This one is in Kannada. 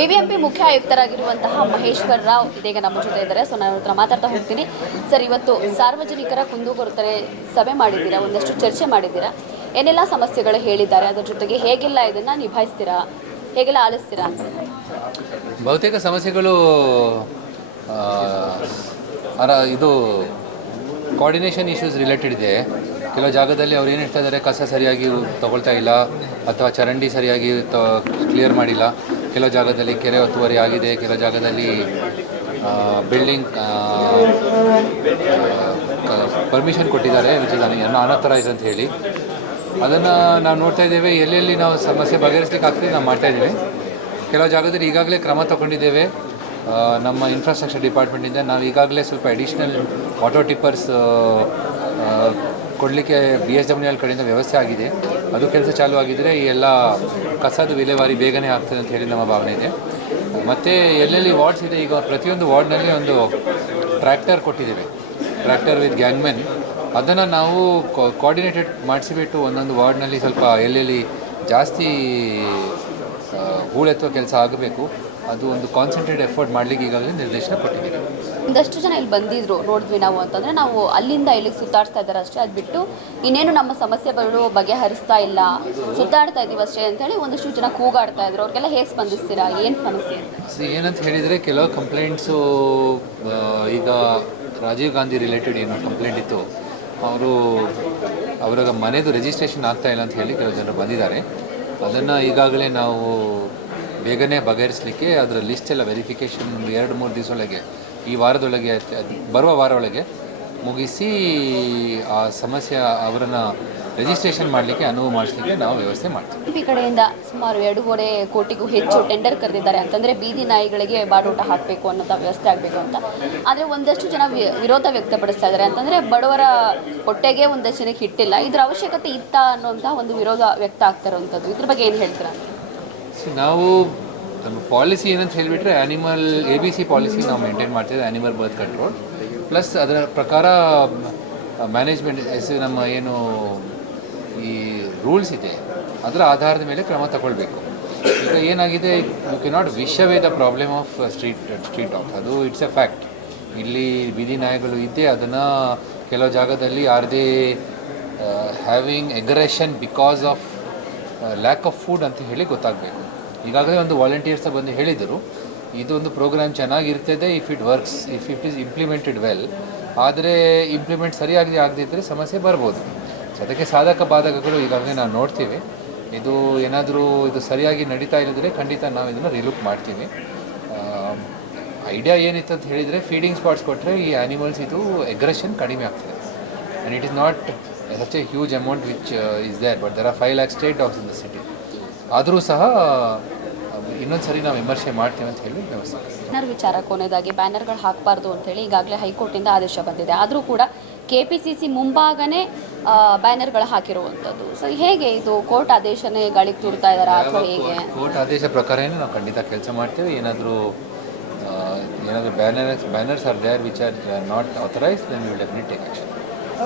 ಬಿಬಿಎಂಪಿ ಮುಖ್ಯ ಆಯುಕ್ತರಾಗಿರುವಂತಹ ಮಹೇಶ್ವರ್ ರಾವ್ ಇದೀಗ ನಮ್ಮ ಜೊತೆ ಇದ್ದಾರೆ. ಸೊ ನಾನು ಹತ್ರ ಮಾತಾಡ್ತಾ ಹೋಗ್ತೀನಿ. ಸರ್, ಇವತ್ತು ಸಾರ್ವಜನಿಕರ ಕುಂದುಕೊರತೆ ಸಭೆ ಮಾಡಿದ್ದೀರಾ, ಒಂದಷ್ಟು ಚರ್ಚೆ ಮಾಡಿದ್ದೀರಾ, ಏನೆಲ್ಲ ಸಮಸ್ಯೆಗಳು ಹೇಳಿದ್ದಾರೆ, ಅದರ ಜೊತೆಗೆ ಹೇಗೆಲ್ಲ ಇದನ್ನು ನಿಭಾಯಿಸ್ತೀರಾ, ಹೇಗೆಲ್ಲ ಆಲಿಸ್ತೀರಾ ಅಂತ? ಬಹುತೇಕ ಸಮಸ್ಯೆಗಳು ಇದು ಕೋಆರ್ಡಿನೇಷನ್ ಇಶ್ಯೂಸ್ ರಿಲೇಟೆಡ್ ಇದೆ. ಕೆಲವು ಜಾಗದಲ್ಲಿ ಅವ್ರು ಏನು ಹೇಳ್ತಾ ಇದ್ದಾರೆ, ಕಸ ಸರಿಯಾಗಿ ತಗೊಳ್ತಾ ಇಲ್ಲ ಅಥವಾ ಚರಂಡಿ ಸರಿಯಾಗಿ ಕ್ಲಿಯರ್ ಮಾಡಿಲ್ಲ. ಕೆಲವು ಜಾಗದಲ್ಲಿ ಕೆರೆ ಒತ್ತುವರಿ ಆಗಿದೆ, ಕೆಲವು ಜಾಗದಲ್ಲಿ ಬಿಲ್ಡಿಂಗ್ ಪರ್ಮಿಷನ್ ಕೊಟ್ಟಿದ್ದಾರೆ ವಿಚ್ ಇಸ್ ಅನ್ಅಥರೈಸ್ ಅಂತ ಹೇಳಿ. ಅದನ್ನು ನಾವು ನೋಡ್ತಾ ಇದ್ದೇವೆ. ಎಲ್ಲೆಲ್ಲಿ ನಾವು ಸಮಸ್ಯೆ ಬಗೆಹರಿಸಲಿಕ್ಕೆ ಆಗ್ತದೆ ನಾವು ಮಾಡ್ತಾಯಿದ್ದೇವೆ. ಕೆಲವು ಜಾಗದಲ್ಲಿ ಈಗಾಗಲೇ ಕ್ರಮ ತಗೊಂಡಿದ್ದೇವೆ. ನಮ್ಮ ಇನ್ಫ್ರಾಸ್ಟ್ರಕ್ಚರ್ ಡಿಪಾರ್ಟ್ಮೆಂಟಿಂದ ನಾವು ಈಗಾಗಲೇ ಸ್ವಲ್ಪ ಅಡಿಷ್ನಲ್ ಆಟೋ ಟಿಪ್ಪರ್ಸ್ ಕೊಡಲಿಕ್ಕೆ BSWL ಕಡೆಯಿಂದ ವ್ಯವಸ್ಥೆ ಆಗಿದೆ. ಅದು ಕೆಲಸ ಚಾಲೂ ಆಗಿದ್ದರೆ ಈ ಎಲ್ಲ ಕಸದ ವಿಲೇವಾರಿ ಬೇಗನೆ ಆಗ್ತದೆ ಅಂತ ಹೇಳಿ ನಮ್ಮ ಭಾವನೆ ಇದೆ. ಮತ್ತು ಎಲ್ಲೆಲ್ಲಿ ವಾರ್ಡ್ಸ್ ಇದೆ, ಈಗ ಪ್ರತಿಯೊಂದು ವಾರ್ಡ್ನಲ್ಲಿ ಒಂದು ಟ್ರ್ಯಾಕ್ಟರ್ ಕೊಟ್ಟಿದ್ದೇವೆ, ಟ್ರ್ಯಾಕ್ಟರ್ ವಿತ್ ಗ್ಯಾಂಗ್ಮೆನ್. ಅದನ್ನು ನಾವು ಕೋಆರ್ಡಿನೇಟೆಡ್ ಮಾಡಿಸಿಬಿಟ್ಟು ಒಂದೊಂದು ವಾರ್ಡ್ನಲ್ಲಿ ಸ್ವಲ್ಪ ಎಲ್ಲೆಲ್ಲಿ ಜಾಸ್ತಿ ಹೂಳೆತ್ತುವ ಕೆಲಸ ಆಗಬೇಕು, ಅದು ಒಂದು ಕಾನ್ಸಂಟ್ರೇಟ್ ಎಫರ್ಟ್ ಮಾಡಲಿಕ್ಕೆ ಈಗಾಗಲೇ ನಿರ್ದೇಶನ ಕೊಟ್ಟಿದ್ದೀವಿ. ಒಂದಷ್ಟು ಜನ ಇಲ್ಲಿ ಬಂದಿದ್ರು, ನೋಡಿದ್ವಿ ನಾವು ಅಂತಂದರೆ, ನಾವು ಅಲ್ಲಿಂದ ಇಲ್ಲಿಗೆ ಸುತ್ತಾಡ್ತಾ ಇದ್ದಾರೆ ಅಷ್ಟೇ, ಅದು ಬಿಟ್ಟು ಇನ್ನೇನು ನಮ್ಮ ಸಮಸ್ಯೆಗಳು ಬಗೆಹರಿಸ್ತಾ ಇಲ್ಲ, ಸುತ್ತಾಡ್ತಾ ಇದ್ದೀವಿ ಅಷ್ಟೇ ಅಂತೇಳಿ ಒಂದಷ್ಟು ಜನ ಕೂಗಾಡ್ತಾ ಇದ್ರು. ಅವ್ರಿಗೆಲ್ಲ ಹೇಗೆ ಸ್ಪಂದಿಸ್ತೀರಾ? ಏನು ಸಮಸ್ಯೆ ಏನಂತ ಹೇಳಿದರೆ, ಕೆಲವು ಕಂಪ್ಲೇಂಟ್ಸು ಈಗ ರಾಜೀವ್ ಗಾಂಧಿ ರಿಲೇಟೆಡ್ ಏನು ಕಂಪ್ಲೇಂಟ್ ಇತ್ತು, ಅವರ ಮನೆದು ರಿಜಿಸ್ಟ್ರೇಷನ್ ಆಗ್ತಾಯಿಲ್ಲ ಅಂತ ಹೇಳಿ ಕೆಲವು ಜನರು ಬಂದಿದ್ದಾರೆ. ಅದನ್ನು ಈಗಾಗಲೇ ನಾವು ಬೇಗನೆ ಬಗೆಹರಿಸಲಿಕ್ಕೆ ಅದರ ಲಿಸ್ಟ್ ಎಲ್ಲ ವೆರಿಫಿಕೇಷನ್ 2-3 ದಿವಸದೊಳಗೆ, ಈ ವಾರದೊಳಗೆ, ಬರುವ ವಾರ ಒಳಗೆ ಮುಗಿಸಿ ಆ ಸಮಸ್ಯೆ ಅವರನ್ನು ರಿಜಿಸ್ಟ್ರೇಷನ್ ಮಾಡಲಿಕ್ಕೆ ಅನುವು ಮಾಡಿಸಲಿಕ್ಕೆ ನಾವು ವ್ಯವಸ್ಥೆ ಮಾಡ್ತೀವಿ. ಈ ಕಡೆಯಿಂದ ಸುಮಾರು 2.5 ಕೋಟಿಗೂ ಹೆಚ್ಚು ಟೆಂಡರ್ ಕರೆದಿದ್ದಾರೆ. ಅಂತಂದರೆ ಬೀದಿ ನಾಯಿಗಳಿಗೆ ಬಾಡೂಟ ಹಾಕಬೇಕು ಅನ್ನೋಂಥ ವ್ಯವಸ್ಥೆ ಆಗಬೇಕು ಅಂತ. ಆದರೆ ಒಂದಷ್ಟು ಜನ ವಿರೋಧ ವ್ಯಕ್ತಪಡಿಸ್ತಾ ಇದ್ದಾರೆ. ಅಂತಂದರೆ ಬಡವರ ಹೊಟ್ಟೆಗೆ ಒಂದಷ್ಟು ಜನಕ್ಕೆ ಹಿಟ್ಟಿಲ್ಲ, ಇದರ ಅವಶ್ಯಕತೆ ಇತ್ತ ಅನ್ನೋಂಥ ಒಂದು ವಿರೋಧ ವ್ಯಕ್ತ ಆಗ್ತಾ ಇರೋವಂಥದ್ದು. ಇದ್ರ ಬಗ್ಗೆ ಏನು ಹೇಳ್ತೀರಾ? ನಾವು ನಮ್ಮ ಪಾಲಿಸಿ ಏನಂತ ಹೇಳಿಬಿಟ್ರೆ, ಆ್ಯನಿಮಲ್ ABC ಪಾಲಿಸಿ ನಾವು ಮೇಂಟೈನ್ ಮಾಡ್ತಿದ್ದೇವೆ, ಆ್ಯನಿಮಲ್ ಬರ್ತ್ ಕಂಟ್ರೋಲ್. ಪ್ಲಸ್ ಅದರ ಪ್ರಕಾರ ಮ್ಯಾನೇಜ್ಮೆಂಟ್ ನಮ್ಮ ಏನು ಈ ರೂಲ್ಸ್ ಇದೆ ಅದರ ಆಧಾರದ ಮೇಲೆ ಕ್ರಮ ತಗೊಳ್ಬೇಕು. ಈಗ ಏನಾಗಿದೆ, you can not wish away the problem of street dog. ಅದು ಇಟ್ಸ್ ಎ ಫ್ಯಾಕ್ಟ್. ಇಲ್ಲಿ ಬೀದಿ ನಾಯಿಗಳು ಇದ್ದೇ ಅದನ್ನು ಕೆಲವು ಜಾಗದಲ್ಲಿ are they having aggression because of lack of food ಅಂತ ಹೇಳಿ ಗೊತ್ತಾಗಬೇಕು. ಈಗಾಗಲೇ ಒಂದು ವಾಲಂಟಿಯರ್ಸ್ ಬಂದು ಹೇಳಿದರು, ಇದೊಂದು ಪ್ರೋಗ್ರಾಮ್ ಚೆನ್ನಾಗಿರ್ತದೆ if it works, if it is implemented well. ಆದರೆ ಇಂಪ್ಲಿಮೆಂಟ್ ಸರಿಯಾಗಿ ಆಗದಿದ್ದರೆ ಸಮಸ್ಯೆ ಬರ್ಬೋದು. ಸೊ ಅದಕ್ಕೆ ಸಾಧಕ ಬಾಧಕಗಳು ಈಗಾಗಲೇ ನಾವು ನೋಡ್ತೀವಿ. ಇದು ಏನಾದರೂ ಇದು ಸರಿಯಾಗಿ ನಡೀತಾ ಇಲ್ಲದ್ರೆ ಖಂಡಿತ ನಾವು ಇದನ್ನು ರಿಲುಕ್ ಮಾಡ್ತೀವಿ. ಐಡಿಯಾ ಏನಿತ್ತು ಅಂತ ಹೇಳಿದರೆ, ಫೀಡಿಂಗ್ ಸ್ಪಾಟ್ಸ್ ಕೊಟ್ಟರೆ ಈ ಆ್ಯನಿಮಲ್ಸ್ ಇದು ಎಗ್ರೆಷನ್ ಕಡಿಮೆ ಆಗ್ತದೆ. And it is not such a huge amount which is there, but there are 5 lakh stray dogs in the city. ಆದರೂ ಸಹ ಇನ್ನೊಂದು ಸರಿ ನಾವು ವಿಮರ್ಶೆ ಮಾಡ್ತೀವಿ ಅಂತ ಹೇಳಿ ವ್ಯವಸ್ಥೆ. ಬ್ಯಾನರ್ ವಿಚಾರ ಕೊನೆಯದಾಗಿ ಬ್ಯಾನರ್ಗಳು ಹಾಕಬಾರ್ದು ಅಂತೇಳಿ ಈಗಾಗಲೇ ಹೈಕೋರ್ಟಿಂದ ಆದೇಶ ಬಂದಿದೆ. ಆದರೂ ಕೂಡ KPCC ಮುಂಭಾಗನೇ ಬ್ಯಾನರ್ಗಳು ಹಾಕಿರುವಂಥದ್ದು. ಸೊ ಹೇಗೆ ಇದು ಕೋರ್ಟ್ ಆದೇಶನೇ ಗಾಳಿಗೆ ತೂರ್ತಾ ಇದ್ದಾರಾ ಅಥವಾ ಹೇಗೆ? ಕೋರ್ಟ್ ಆದೇಶ ಪ್ರಕಾರನೇ ನಾವು ಖಂಡಿತ ಕೆಲಸ ಮಾಡ್ತೇವೆ. ಏನಾದರೂ banners are there which are not authorised, then we will definitely take action.